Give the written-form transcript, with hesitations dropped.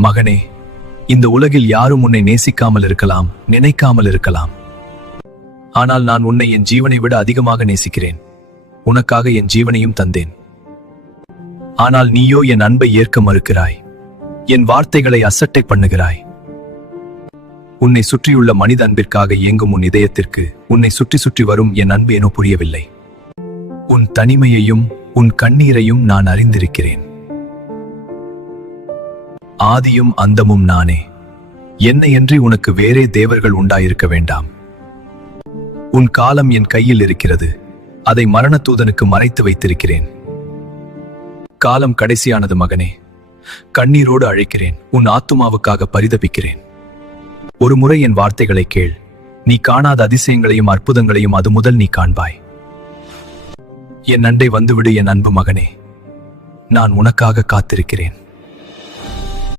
மகனே, இந்த உலகில் யாரும் உன்னை நேசிக்காமல் இருக்கலாம், நினைக்காமல் இருக்கலாம். ஆனால் நான் உன்னை என் ஜீவனை விட அதிகமாக நேசிக்கிறேன். உனக்காக என் ஜீவனையும் தந்தேன். ஆனால் நீயோ என் அன்பை ஏற்க மறுக்கிறாய். என் வார்த்தைகளை அசட்டை பண்ணுகிறாய். உன்னை சுற்றியுள்ள மனித அன்பிற்காக இயங்கும் உன் இதயத்திற்கு உன்னை சுற்றி சுற்றி வரும் என் அன்பு ஏனோ புரியவில்லை. உன் தனிமையையும் உன் கண்ணீரையும் நான் அறிந்திருக்கிறேன். ஆதியும் அந்தமும் நானே. என்னையன்றி உனக்கு வேறே தேவர்கள் உண்டாயிருக்க வேண்டாம். உன் காலம் என் கையில் இருக்கிறது. அதை மரண தூதனுக்கு மறைத்து வைத்திருக்கிறேன். காலம் கடைசியானது மகனே. கண்ணீரோடு அழைக்கிறேன். உன் ஆத்துமாவுக்காக பரிதபிக்கிறேன். ஒரு முறை என் வார்த்தைகளை கேள். நீ காணாத அதிசயங்களையும் அற்புதங்களையும் அது முதல் நீ காண்பாய். என் அண்டை வந்துவிடு என் அன்பு மகனே. நான் உனக்காக காத்திருக்கிறேன்.